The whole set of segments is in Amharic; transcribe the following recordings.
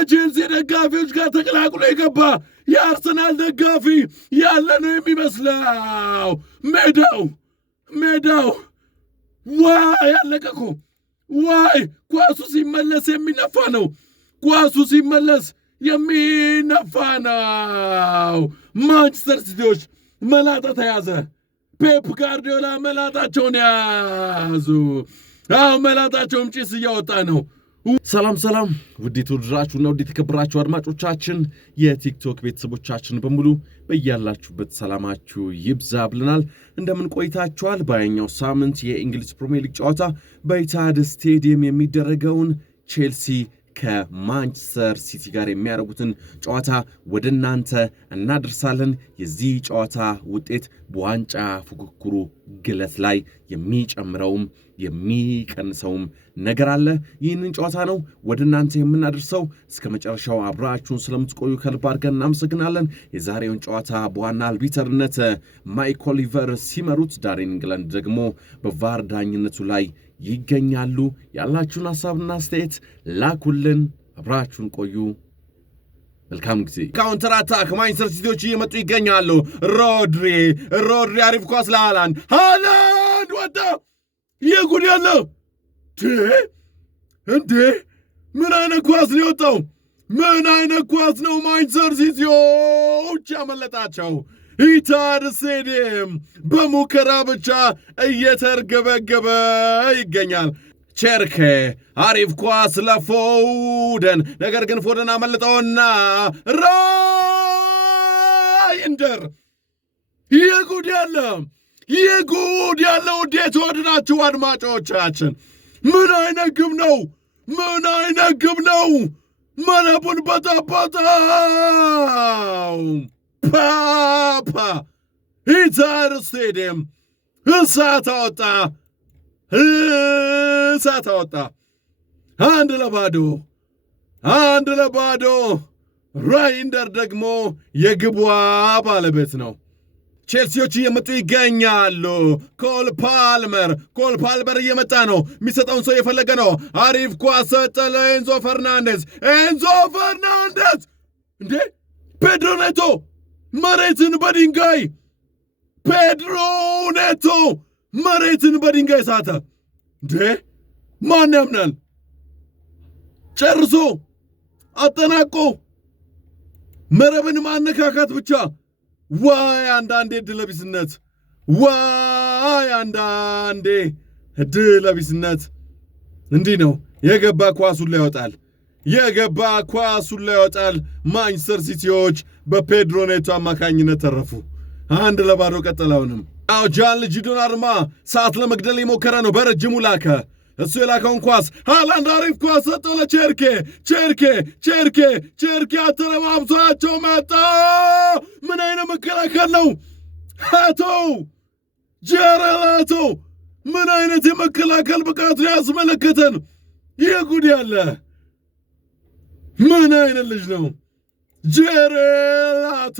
ከቼልሲ ደጋፊዎች ጋር ተቀላቅሎ የገባ የአርሰናል ደጋፊ ያለ ነው የሚመስለው። ሜዳው ዋይ አለቀኮ። ዋይ ኳሱ ሲመለስ የሚነፋ ነው። ማንቸስተር ሲቲዎች መላጣ ተያዘ። ፔፕ ጋርዲዮላ መላጣቸውን ያዙ። መላጣቸውም ጭስ እያወጣ ነው። ሰላም ውድ የተወደዳችሁና ውድ የተከበራችሁ አድማጮቻችን የቲክቶክ ቤተሰቦቻችን በሙሉ በያላችሁበት ሰላማችሁ ይብዛ ብለናል። እንደምን ቆይታችኋል? በያኛው ሳምንት የእንግሊዝ ፕሪሚየር ሊግ ጨዋታ በኢታድ ስቴዲየም የሚደረገውን ቼልሲ ከማንቸስተር ሲቲ ጋር የሚያደርጉትን ጨዋታ ወደ እናንተ እናደርሳለን። የዚህ ጨዋታ ውጤት በዋንጫ ፉክክሩ ግለት ላይ የሚጨምረውም የሚቀንሰውም ነገር አለ። ይህንን ጨዋታ ነው ወደ እናንተ የምናደርሰው። እስከ መጨረሻው አብራችሁን ስለምትቆዩ ከልብ አድርገን እናመሰግናለን። የዛሬውን ጨዋታ በዋና አልቢተርነት ማይክ ኦሊቨር ሲመሩት፣ ዳሬን ኢንግላንድ ደግሞ በቫር ዳኝነቱ ላይ ይገኛሉ። ያላችሁን ሐሳብና አስተያየት ላኩልን። አብራችሁን ቆዩ። መልካም ጊዜ። ካውንተር አታክ ማንቸስተር ሲቲዎች እየመጡ ይገኛሉ። ሮድሪ አሪፍ ኳስ ለሃላንድ ወጣ። የጉድ ያለ እንዴ! ምን አይነት ኳስ ነው የወጣው? ምን አይነት ኳስ ነው ማንቸስተር ሲቲዎች ያመለጣቸው? ኢታድ ስቴዲየም በሙከራ ብቻ እየተርገበገበ ይገኛል። ቸርኬ አሪፍ ኳስ ለፎደን፣ ነገር ግን ፎደን አመልጠውና ራይንደር የጉድ ያለው ውዴት ወድናችሁ አድማጮቻችን፣ ምን አይነት ግብ ነው! መረቡን በጠበጠው። ፓፓ ኢታድ ስቴዲየም እሳት አወጣ። 1-0 ራይንደር ደግሞ የግቧ ባለቤት ነው። ቼልሲዎች እየመጡ ይገኛሉ። ኮል ፓልመር እየመጣ ነው። የሚሰጠውን ሰው የፈለገ ነው። አሪፍ ኳስ ሰጠ ለኤንዞ ፈርናንዴዝ። እንዴ! ፔድሮ ኔቶ መሬትን በድንጋይ ሳተ። እንዴ! ማን ያምናል? ጨርሶ አጠናቆ መረብን ማነካካት ብቻ። ዋይ አንዳንዴ ድለቢስነት እንዲህ ነው። የገባ ኳሱን ላይ ያወጣል። ማንቸስተር ሲቲዎች በፔድሮ ኔቶ አማካኝነት ተረፉ። 1-0 ቀጠላውንም። ጃንልጂ ዶናሩማ ሰዓት ለመግደል የሞከረ ነው። በረጅሙ ላከ። እሱ የላከውን ኳስ ሃላንድ አሪፍ ኳስ ሰጠው ለቼርኬ። አተረማምቷቸው መጣ። ምን አይነት መከላከል ነው! ጀረላቶ ምን አይነት የመከላከል ብቃት ነው ያስመለከተን! የጉድ ያለ ምን አይነት ልጅ ነው! ጀረላቶ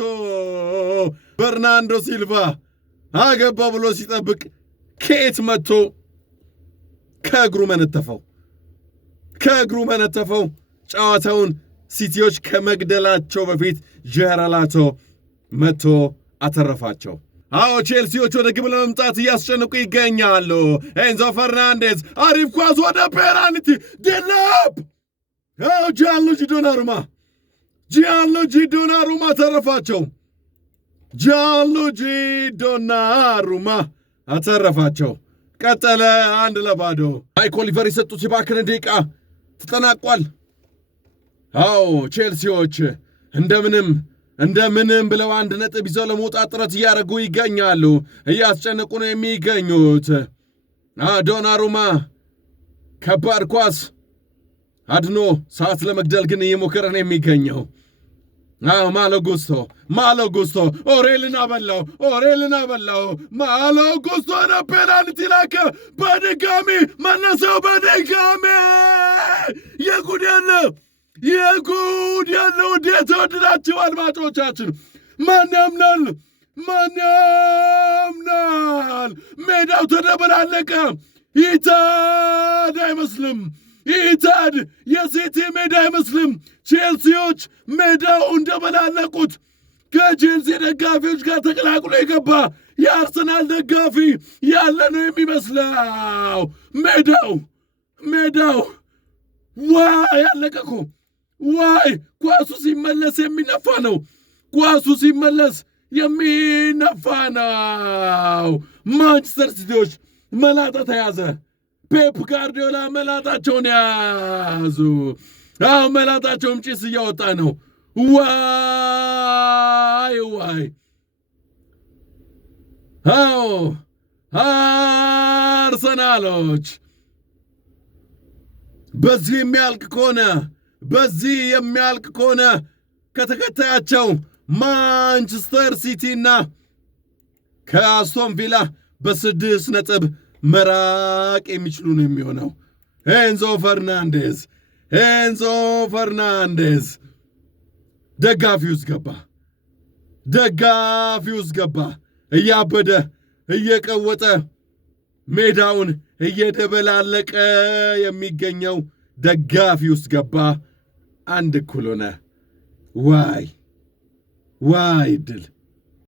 በርናንዶ ሲልቫ አገባ ብሎ ሲጠብቅ ከየት መጥቶ ከእግሩ መነተፈው። ጨዋታውን ሲቲዎች ከመግደላቸው በፊት ጀረላቶ መጥቶ አተረፋቸው። ቼልሲዎች ወደ ግብ ለመምጣት እያስጨንቁ ይገኛሉ። ኤንዞ ፈርናንዴዝ አሪፍ ኳስ ወደ ፔናልቲ ዴላፕ። ጂያንሉጂ ዶናሩማ ተረፋቸው። ቀጠለ 1-0። ማይክ ኦሊቨር የሰጡት የባከነ ደቂቃ ተጠናቋል። ቼልሲዎች እንደምንም ብለው 1 ነጥብ ይዘው ለመውጣት ጥረት እያደረጉ ይገኛሉ። እያስጨነቁ ነው የሚገኙት። ዶናሩማ ከባድ ኳስ አድኖ ሰዓት ለመግደል ግን እየሞከረ ነው የሚገኘው። ማሎ ጉስቶ ኦሬልን አበላው። ማሎ ጉስቶ ነው ፔናልቲ ላከ። በድጋሚ መለሰው። የጉድ ያለ ውድ የተወደዳችሁ አድማጮቻችን፣ ማን ያምናል? ሜዳው ተደበላለቀ። ኢታድ ኢታድ የሲቲ ሜዳ አይመስልም። ቼልሲዎች ሜዳው እንደበላለቁት ከቼልሲ ደጋፊዎች ጋር ተቀላቅሎ የገባ የአርሰናል ደጋፊ ያለ ነው የሚመስለው። ሜዳው ዋይ አለቀኮ። ዋይ ኳሱ ሲመለስ የሚነፋ ነው። ኳሱ ሲመለስ የሚነፋ ነው። ማንቸስተር ሲቲዎች መላጣ ተያዘ። ፔፕ ጋርዲዮላ መላጣቸውን ያዙ። አዎ መላጣቸውም ጭስ እያወጣ ነው። ዋይ አዎ አርሰናሎች በዚህ የሚያልቅ ከሆነ ከተከታያቸው ማንቸስተር ሲቲና ከአስቶን ቪላ በ6 ነጥብ መራቅ የሚችሉ ነው የሚሆነው። ኤንዞ ፈርናንዴዝ ደጋፊው ውስጥ ገባ። እያበደ እየቀወጠ ሜዳውን እየደበላለቀ የሚገኘው ደጋፊ ውስጥ ገባ። 1-1 ሆነ። ዋይ ድል!